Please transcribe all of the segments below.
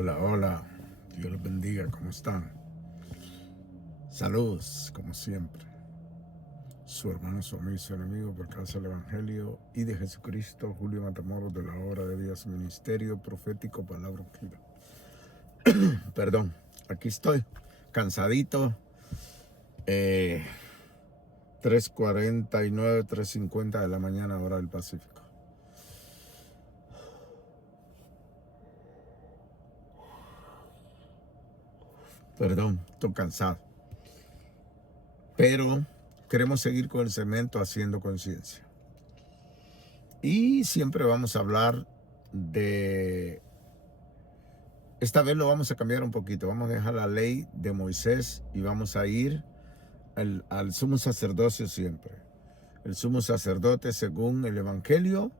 Hola, hola. Dios les bendiga. ¿Cómo están? Saludos, como siempre. Su hermano, su amigo y su enemigo, por causa del Evangelio y de Jesucristo, Julio Matamoros, de la Hora de Días Ministerio Profético Palabra Ungida. Perdón, aquí estoy, cansadito. 3:49, 3:50 de la mañana, hora del Pacífico. Perdón, estoy cansado. Pero queremos seguir con el cemento haciendo conciencia. Y siempre vamos a hablar de... Esta vez lo vamos a cambiar un poquito. Vamos a dejar la ley de Moisés y vamos a ir al sumo sacerdocio siempre. El sumo sacerdote según el Evangelio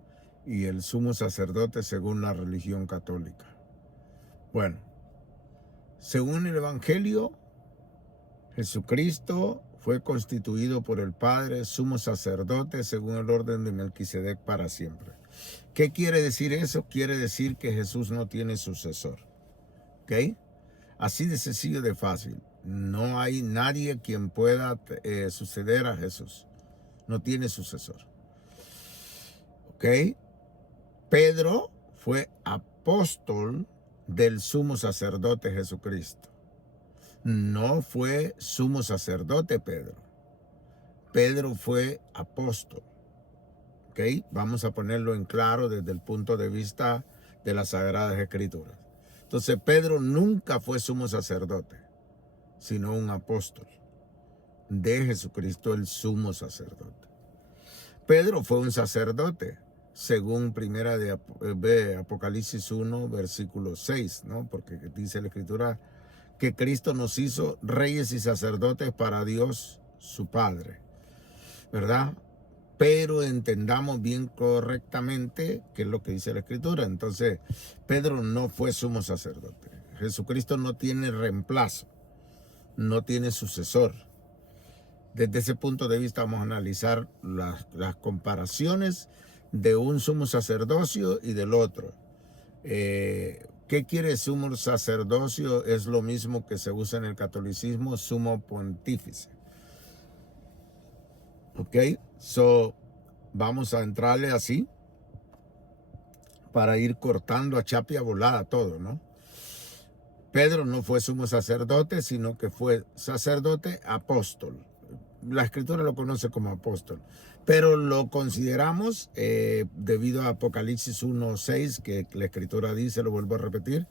y el sumo sacerdote según la religión católica. Bueno, según el Evangelio, Jesucristo fue constituido por el Padre sumo sacerdote según el orden de Melquisedec para siempre. ¿Qué quiere decir eso? Quiere decir que Jesús no tiene sucesor. ¿Ok? Así de sencillo, de fácil. No hay nadie quien pueda suceder a Jesús. No tiene sucesor. ¿Ok? Pedro fue apóstol del sumo sacerdote Jesucristo. No fue sumo sacerdote Pedro. Pedro fue apóstol. ¿Ok? Vamos a ponerlo en claro desde el punto de vista de las Sagradas Escrituras. Entonces Pedro nunca fue sumo sacerdote, sino un apóstol de Jesucristo, el sumo sacerdote. Pedro fue un sacerdote, según primera de Apocalipsis 1, versículo 6, ¿no? Porque dice la Escritura que Cristo nos hizo reyes y sacerdotes para Dios, su Padre, ¿verdad? Pero entendamos bien correctamente qué es lo que dice la Escritura. Entonces, Pedro no fue sumo sacerdote. Jesucristo no tiene reemplazo, no tiene sucesor. Desde ese punto de vista vamos a analizar las comparaciones de un sumo sacerdocio y del otro. ¿Qué quiere sumo sacerdocio? Es lo mismo que se usa en el catolicismo, sumo pontífice. ¿Ok? Vamos a entrarle así para ir cortando a chapia volada todo, ¿no? Pedro no fue sumo sacerdote, sino que fue sacerdote apóstol. La Escritura lo conoce como apóstol, pero lo consideramos debido a Apocalipsis 1:6, que la Escritura dice, lo vuelvo a repetir,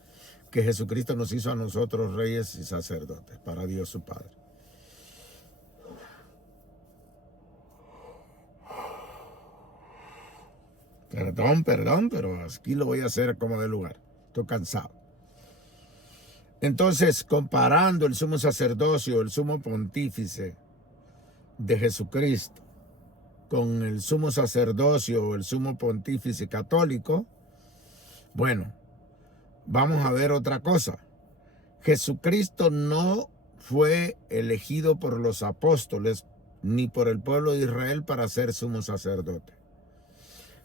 que Jesucristo nos hizo a nosotros reyes y sacerdotes para Dios su Padre. Perdón, pero aquí lo voy a hacer como de lugar. Estoy cansado. Entonces, comparando el sumo sacerdocio, el sumo pontífice de Jesucristo con el sumo sacerdocio o el sumo pontífice católico, bueno, vamos a ver otra cosa. Jesucristo no fue elegido por los apóstoles ni por el pueblo de Israel para ser sumo sacerdote.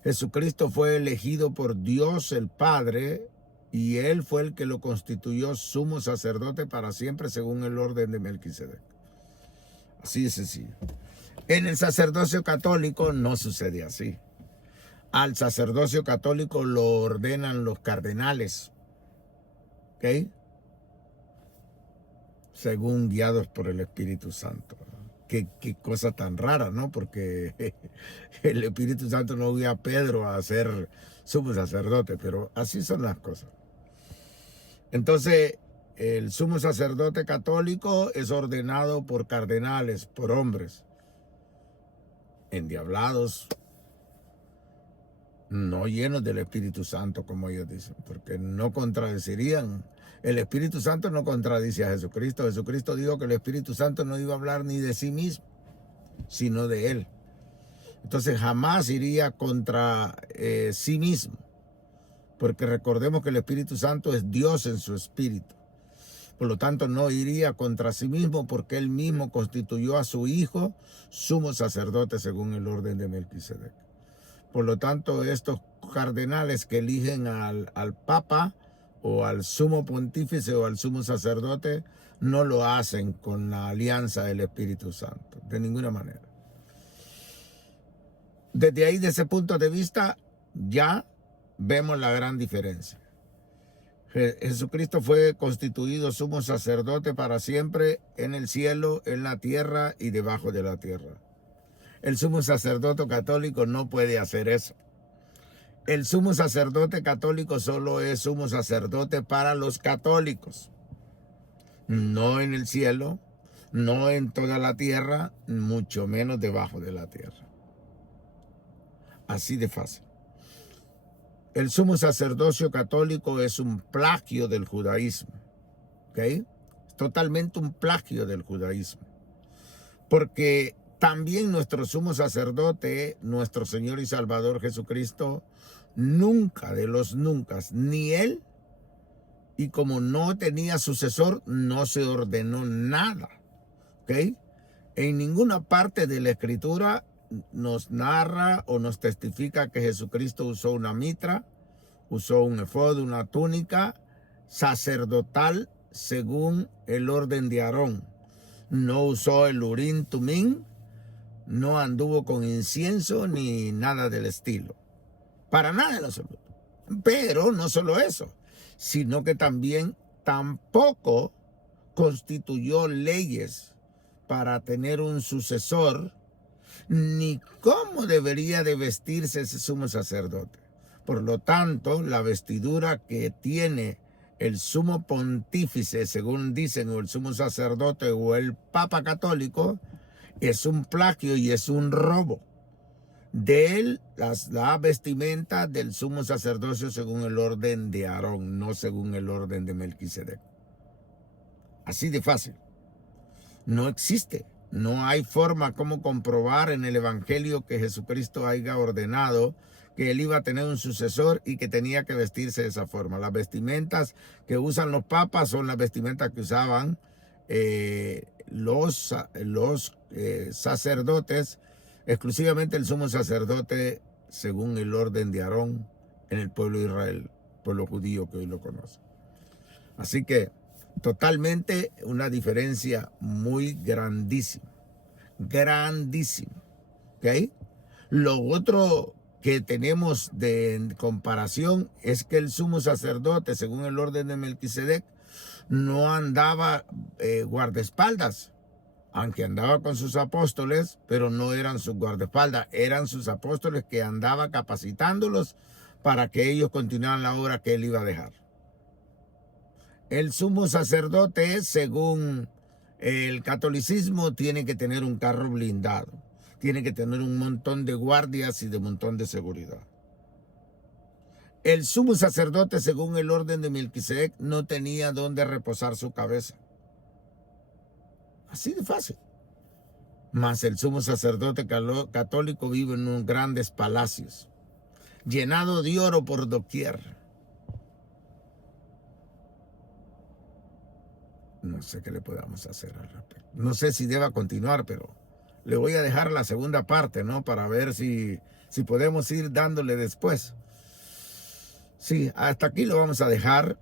Jesucristo fue elegido por Dios el Padre y Él fue el que lo constituyó sumo sacerdote para siempre según el orden de Melquisedec. Así de sencillo. En el sacerdocio católico no sucede así. Al sacerdocio católico lo ordenan los cardenales, ¿ok? Según guiados por el Espíritu Santo. Qué cosa tan rara, ¿no? Porque el Espíritu Santo no guía a Pedro a ser sumo sacerdote, pero así son las cosas. Entonces, el sumo sacerdote católico es ordenado por cardenales, por hombres endiablados, no llenos del Espíritu Santo, como ellos dicen, porque no contradecirían. El Espíritu Santo no contradice a Jesucristo. Jesucristo dijo que el Espíritu Santo no iba a hablar ni de sí mismo, sino de Él. Entonces jamás iría contra sí mismo, porque recordemos que el Espíritu Santo es Dios en su espíritu. Por lo tanto, no iría contra sí mismo porque Él mismo constituyó a su Hijo sumo sacerdote según el orden de Melquisedec. Por lo tanto, estos cardenales que eligen al Papa o al sumo pontífice o al sumo sacerdote, no lo hacen con la alianza del Espíritu Santo, de ninguna manera. Desde ahí, de ese punto de vista, ya vemos la gran diferencia. Jesucristo fue constituido sumo sacerdote para siempre en el cielo, en la tierra y debajo de la tierra. El sumo sacerdote católico no puede hacer eso. El sumo sacerdote católico solo es sumo sacerdote para los católicos. No en el cielo, no en toda la tierra, mucho menos debajo de la tierra. Así de fácil. El sumo sacerdocio católico es un plagio del judaísmo. ¿Ok? Es totalmente un plagio del judaísmo. Porque también nuestro sumo sacerdote, nuestro Señor y Salvador Jesucristo, nunca de los nunca, ni él, y como no tenía sucesor, no se ordenó nada. ¿Ok? En ninguna parte de la Escritura nos narra o nos testifica que Jesucristo usó una mitra, usó un efod, una túnica sacerdotal según el orden de Aarón. No usó el Urim Tumim, no anduvo con incienso ni nada del estilo. Para nada en absoluto. Pero no solo eso, sino que también tampoco constituyó leyes para tener un sucesor, ni cómo debería de vestirse ese sumo sacerdote. Por lo tanto, la vestidura que tiene el sumo pontífice, según dicen, o el sumo sacerdote o el papa católico, es un plagio y es un robo de él, la vestimenta del sumo sacerdocio según el orden de Aarón, no según el orden de Melquisedec. Así de fácil. No existe. No hay forma como comprobar en el Evangelio que Jesucristo haya ordenado que él iba a tener un sucesor y que tenía que vestirse de esa forma. Las vestimentas que usan los papas son las vestimentas que usaban los sacerdotes, exclusivamente el sumo sacerdote según el orden de Aarón en el pueblo de Israel, pueblo judío que hoy lo conoce. Así que totalmente una diferencia muy grandísima, grandísima. ¿Ok? Lo otro que tenemos de comparación es que el sumo sacerdote, según el orden de Melquisedec, no andaba guardaespaldas, aunque andaba con sus apóstoles, pero no eran sus guardaespaldas, eran sus apóstoles que andaba capacitándolos para que ellos continuaran la obra que él iba a dejar. El sumo sacerdote, según el catolicismo, tiene que tener un carro blindado, tiene que tener un montón de guardias y de montón de seguridad. El sumo sacerdote, según el orden de Melquisedec, no tenía dónde reposar su cabeza. Así de fácil. Mas el sumo sacerdote católico vive en unos grandes palacios, llenado de oro por doquier. No sé qué le podamos hacer al respecto. No sé si deba continuar, pero le voy a dejar la segunda parte, ¿no? Para ver si podemos ir dándole después. Sí, hasta aquí lo vamos a dejar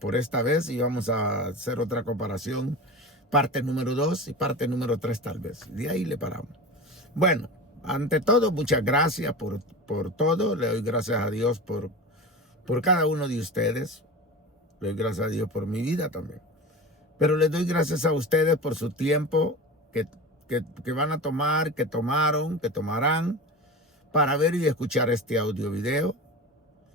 por esta vez y vamos a hacer otra comparación. Parte número 2 y parte número 3 tal vez. De ahí le paramos. Bueno, ante todo, muchas gracias por todo. Le doy gracias a Dios por cada uno de ustedes. Le doy gracias a Dios por mi vida también. Pero les doy gracias a ustedes por su tiempo que van a tomar, que tomaron, que tomarán para ver y escuchar este audio video.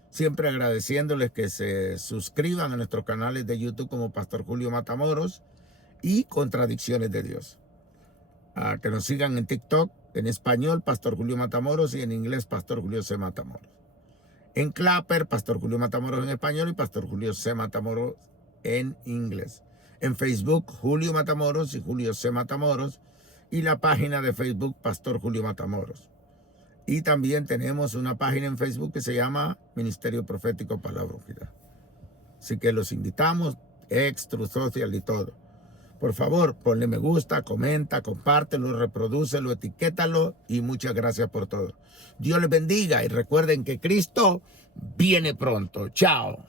Siempre agradeciéndoles que se suscriban a nuestros canales de YouTube como Pastor Julio Matamoros y Contradicciones de Dios. Que nos sigan en TikTok, en español, Pastor Julio Matamoros, y en inglés, Pastor Julio C. Matamoros. En Clapper, Pastor Julio Matamoros en español y Pastor Julio C. Matamoros en inglés. En Facebook, Julio Matamoros y Julio C. Matamoros. Y la página de Facebook, Pastor Julio Matamoros. Y también tenemos una página en Facebook que se llama Ministerio Profético Palabra Ungida. Así que los invitamos, True Social y todo. Por favor, ponle me gusta, comenta, compártelo, reprodúcelo, etiquétalo y muchas gracias por todo. Dios les bendiga y recuerden que Cristo viene pronto. Chao.